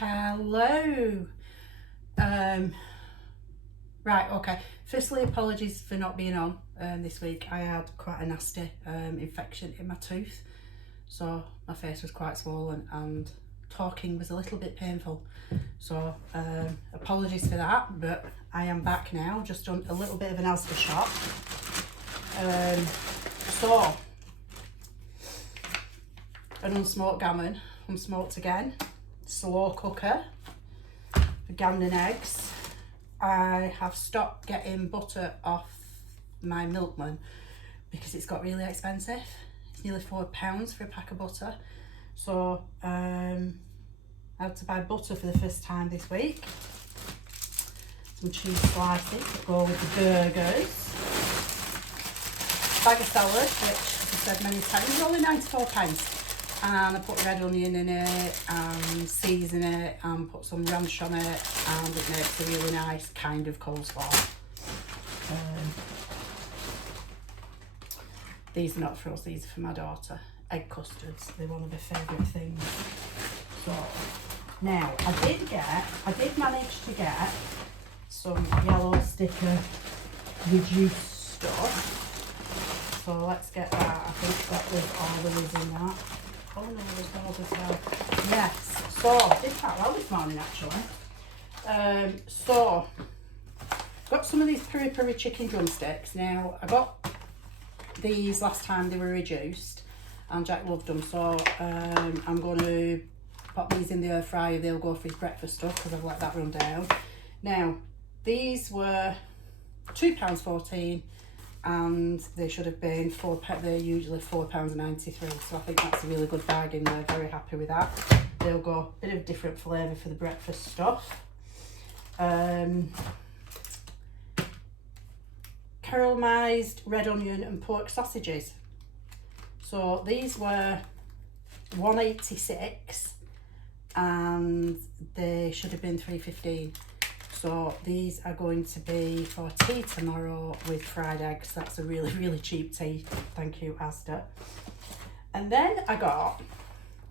Hello. Right, okay. Firstly, apologies for not being on this week. I had quite a nasty infection in my tooth, so my face was quite swollen and talking was a little bit painful. So apologies for that, but I am back now. Just done a little bit of an Asda shop. So an unsmoked gammon, unsmoked again, slow cooker for gammon and eggs. I have stopped getting butter off my milkman because it's got really expensive. It's nearly £4 for a pack of butter. So I had to buy butter for the first time this week. Some cheese slices that go with the burgers. Bag of salad, which as I said many times is only 94p. And I put red onion in it and season it and put some ranch on it, and it makes a really nice kind of coleslaw. These are not for us, these are for my daughter. Egg custards, they're one of her favourite things. So now I did manage to get some yellow sticker reduced stuff. So let's get that. I think that was all there is in that. Oh no, there's more as well. Yes, so did quite well this morning actually. So got some of these peri peri chicken drumsticks. Now I got these last time, they were reduced and Jack loved them, so I'm going to pop these in the air fryer. They'll go for his breakfast stuff because I've let that run down. Now these were £2.14 and they should have been they're usually £4.93, so I think that's a really good bargain. They're very happy with that. They'll go a bit of different flavour for the breakfast stuff. Caramelised red onion and pork sausages. So these were £1.86 and they should have been £3.15. So these are going to be for tea tomorrow with fried eggs. That's a really, really cheap tea. Thank you, Asda. And then I got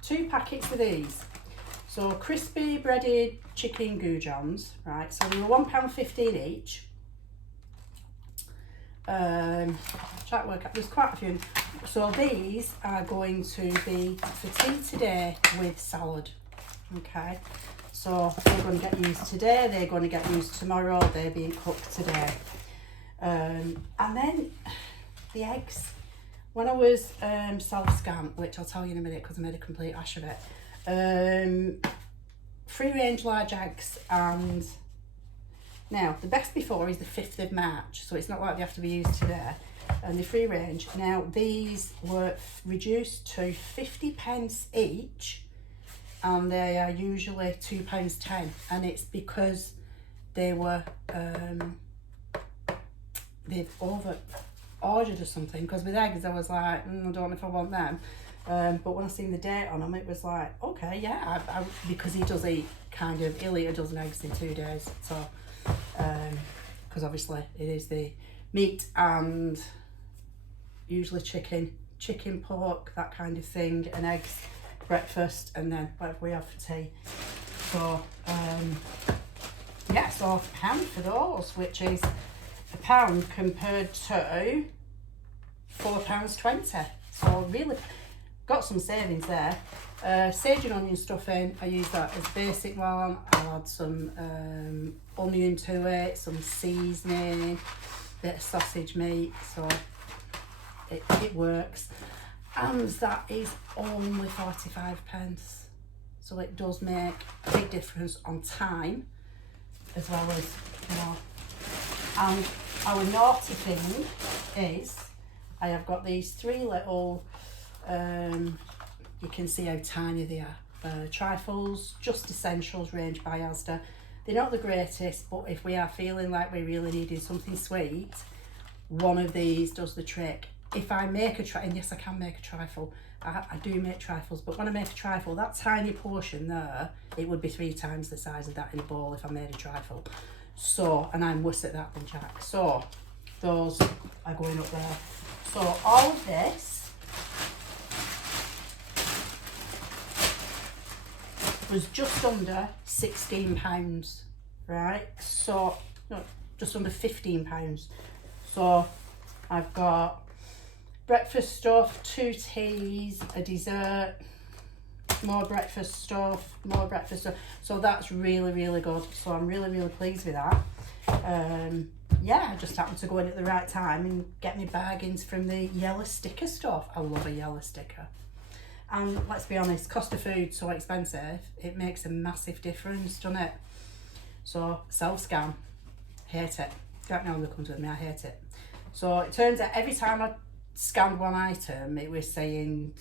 2 packets of these. So crispy breaded chicken goujons, right? So they were £1.15 each. Try to work out, there's quite a few. So these are going to be for tea today with salad, okay? So they're going to get used today, they're going to get used tomorrow, they're being cooked today. And then the eggs. When I was self-scanned, which I'll tell you in a minute because I made a complete ash of it, free range large eggs, and now the best before is the 5th of March, so it's not like they have to be used today, and the free range. Now these were reduced to 50p each, and they are usually £2.10, and it's because they were they've over ordered or something, because with eggs I was like, I don't know if I want them, but when I seen the date on them it was like, okay, yeah, because he does eat he'll eat a dozen eggs in 2 days, so because obviously it is the meat and usually chicken, pork, that kind of thing, and eggs breakfast, and then whatever we have for tea. So yeah, so £1 for those, which is £1 compared to £4.20. So really got some savings there. Sage and onion stuffing, I use that as basic one. I'll add some onion to it, some seasoning, bit of sausage meat, so it works. And that is only 45p. So it does make a big difference on time as well as, you know. And our naughty thing is I have got these 3 little, you can see how tiny they are, trifles, Just Essentials range by Asda. They're not the greatest, but if we are feeling like we're really needing something sweet, one of these does the trick. If I make and yes, I can make a trifle, I do make trifles, but when I make a trifle, that tiny portion there, it would be 3 times the size of that in a bowl if I made a trifle. So, and I'm worse at that than Jack. So those are going up there. So all of this was just under £16, right? So, no, just under £15. So I've got breakfast stuff, 2 teas, a dessert, more breakfast stuff. So that's really, really good. So I'm really, really pleased with that. Yeah, I just happened to go in at the right time and get me bargains from the yellow sticker stuff. I love a yellow sticker. And let's be honest, cost of food so expensive, it makes a massive difference, doesn't it? So self-scan, hate it. Don't know when they come to me, I hate it. So it turns out every time I scanned one item, it was saying,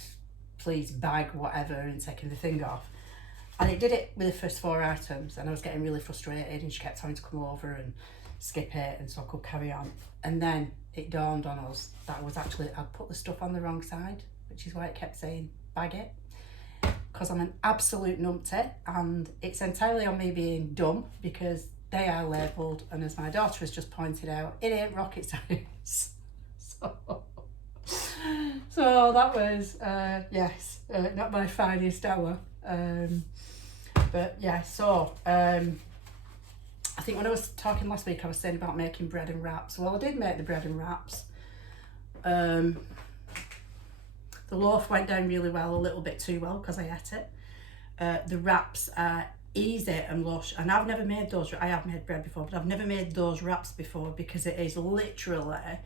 please bag whatever and taking the thing off. And it did it with the first 4 items, and I was getting really frustrated, and she kept having to come over and skip it, and so I could carry on. And then it dawned on us that I'd put the stuff on the wrong side, which is why it kept saying bag it, because I'm an absolute numpty, and it's entirely on me being dumb, because they are labelled, and as my daughter has just pointed out, it ain't rocket science. So that was yes, not my finest hour, but yeah. So I think when I was talking last week, I was saying about making bread and wraps. Well, I did make the bread and wraps. The loaf went down really well, a little bit too well, because I ate it. The wraps are easy and lush, and I've never made those. I have made bread before, but I've never made those wraps before, because it is literally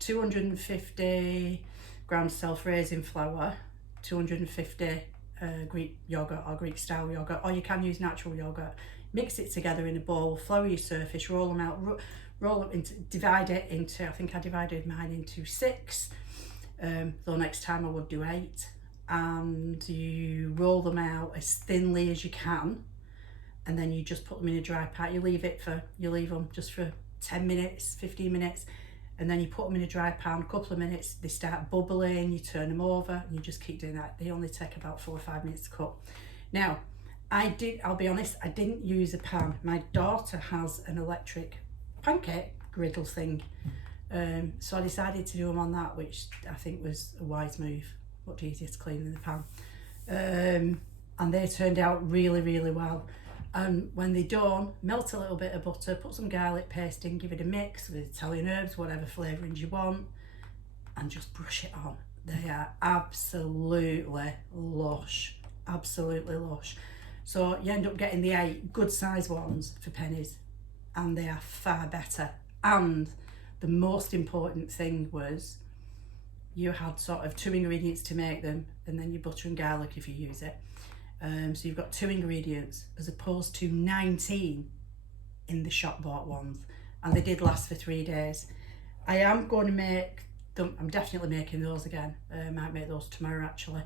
250 grams self-raising flour, 250 Greek yogurt or Greek style yogurt, or you can use natural yogurt. Mix it together in a bowl, flour your surface, roll them out, divide it into, I think I divided mine into 6, though next time I would do 8. And you roll them out as thinly as you can, and then you just put them in a dry pat. You leave them just for 10 minutes, 15 minutes, and then you put them in a dry pan, a couple of minutes, they start bubbling, you turn them over, and you just keep doing that. They only take about 4 or 5 minutes to cook. Now, I'll be honest, I didn't use a pan. My daughter has an electric pancake griddle thing, so I decided to do them on that, which I think was a wise move, much easier to clean than the pan. And they turned out really, really well. And when they're done, melt a little bit of butter, put some garlic paste in, give it a mix with Italian herbs, whatever flavourings you want, and just brush it on. They are absolutely lush, absolutely lush. So you end up getting the 8 good size ones for pennies, and they are far better. And the most important thing was you had sort of 2 ingredients to make them, and then your butter and garlic if you use it. So you've got 2 ingredients as opposed to 19 in the shop bought ones, and they did last for 3 days. I am going to make them, I'm definitely making those again. I might make those tomorrow actually.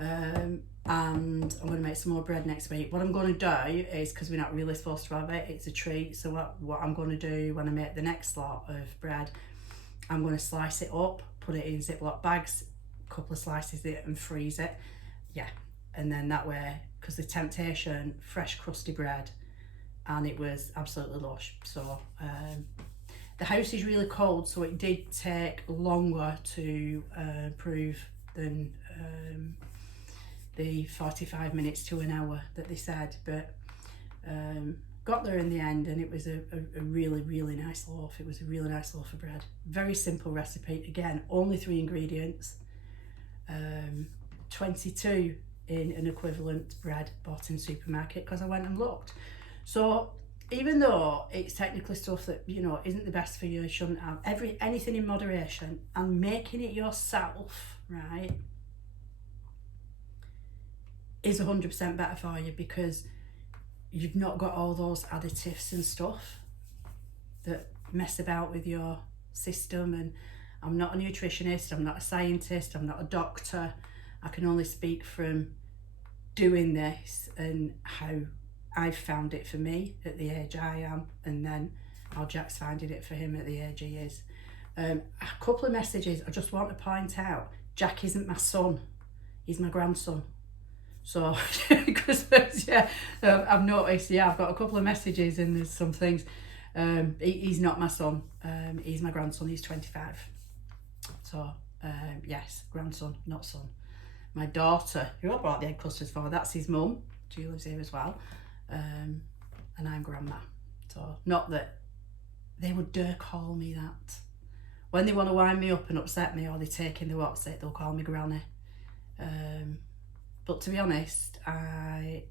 And I'm going to make some more bread next week. What I'm going to do is, because we're not really supposed to have it, it's a treat, so what I'm going to do when I make the next lot of bread, I'm going to slice it up, put it in Ziploc bags, a couple of slices of it, and freeze it. Yeah. And then that way, because the temptation, fresh crusty bread, and it was absolutely lush. So the house is really cold, so it did take longer to prove than the 45 minutes to an hour that they said, but got there in the end, and it was a really, really nice loaf. It was a really nice loaf of bread. Very simple recipe, again, only 3 ingredients, 22 in an equivalent bread bought in supermarket, because I went and looked. So even though it's technically stuff that, you know, isn't the best for you, shouldn't have, anything in moderation, and making it yourself, right, is 100% better for you, because you've not got all those additives and stuff that mess about with your system. And I'm not a nutritionist, I'm not a scientist, I'm not a doctor. I can only speak from doing this and how I've found it for me at the age I am, and then how Jack's finding it for him at the age he is. A couple of messages I just want to point out. Jack isn't my son, he's my grandson. So, because I've noticed, I've got a couple of messages and there's some things. He's not my son, he's my grandson, he's 25. So, yes, grandson, not son. My daughter, who I bought the egg clusters for, that's his mum. She lives here as well. And I'm grandma. So not that they would dare call me that. When they want to wind me up and upset me, or they're taking the what's it, they'll call me granny. But to be honest, I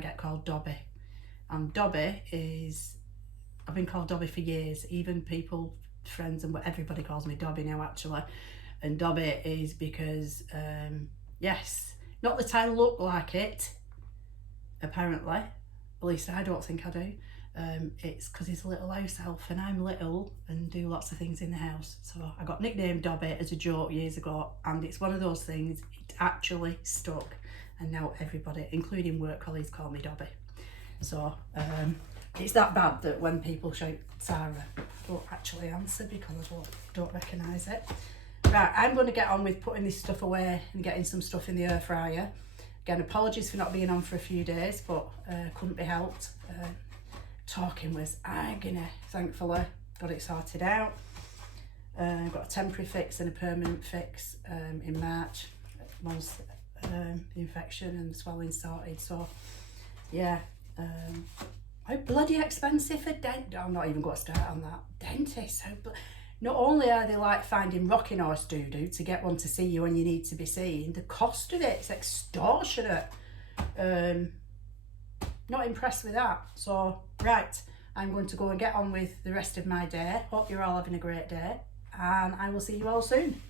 get called Dobby. And Dobby is, I've been called Dobby for years. Even people, friends, and everybody calls me Dobby now actually. And Dobby is because, yes, not that I look like it, apparently. At least I don't think I do. It's because he's a little house elf and I'm little and do lots of things in the house. So I got nicknamed Dobby as a joke years ago, and it's one of those things, it actually stuck. And now everybody, including work colleagues, call me Dobby. So it's that bad that when people shout Sarah, I don't actually answer because I don't recognise it. Right, I'm going to get on with putting this stuff away and getting some stuff in the air fryer. Again, apologies for not being on for a few days, but couldn't be helped. Talking was agony. Thankfully, got it sorted out. Got a temporary fix and a permanent fix in March. Once the infection and the swelling sorted. So, yeah. How bloody expensive for I'm not even going to start on that. Dentists. Not only are they like finding rocking horse doo-doo to get one to see you when you need to be seen, the cost of it's extortionate. Not impressed with that. So, right, I'm going to go and get on with the rest of my day. Hope you're all having a great day, and I will see you all soon.